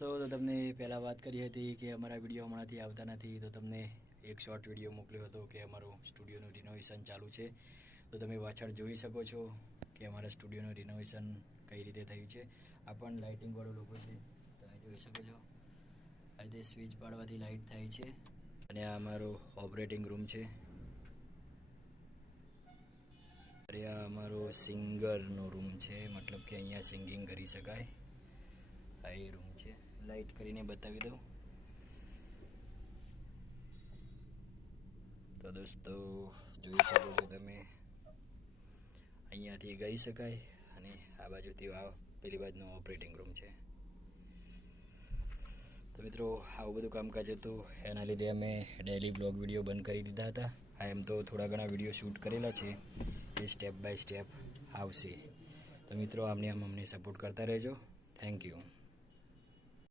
તો તમને પહેલાં વાત કરી હતી કે અમારા વીડિયો હમણાંથી આવતા નથી, તો તમને એક શોર્ટ વીડિયો મોકલ્યો હતો કે અમારું સ્ટુડિયોનું રિનોવેશન ચાલુ છે. તો તમે પાછળ જોઈ શકો છો કે અમારા સ્ટુડિયોનું રિનોવેશન કઈ રીતે થયું છે. આ પણ લાઇટિંગવાળો લોકો છે. તમે જોઈ શકો છો. આ રીતે સ્વિચ પાડવાથી લાઇટ થાય છે. અને આ અમારો ઓપરેટિંગ રૂમ છે. અરે આ અમારો સિંગરનો રૂમ છે. મતલબ કે અહીંયા સિંગિંગ કરી શકાય. આ એ રૂમ લાઇટ કરીને બતાવી દઉં. તો દોસ્તો, જોઈ શકો છો તમે. અહીંયાથી ગઈ શકાય અને આ બાજુથી આ પેલી બાજુનો ઓપરેટિંગ રૂમ છે. તો મિત્રો, આવું બધું કામકાજ હતું, એના લીધે અમે ડેલી બ્લોગ વીડિયો બંધ કરી દીધા હતા. આ એમ તો થોડા ઘણા વીડિયો શૂટ કરેલા છે એ સ્ટેપ બાય સ્ટેપ આવશે. તો મિત્રો, આમને આમ અમને સપોર્ટ કરતા રહેજો. Thank you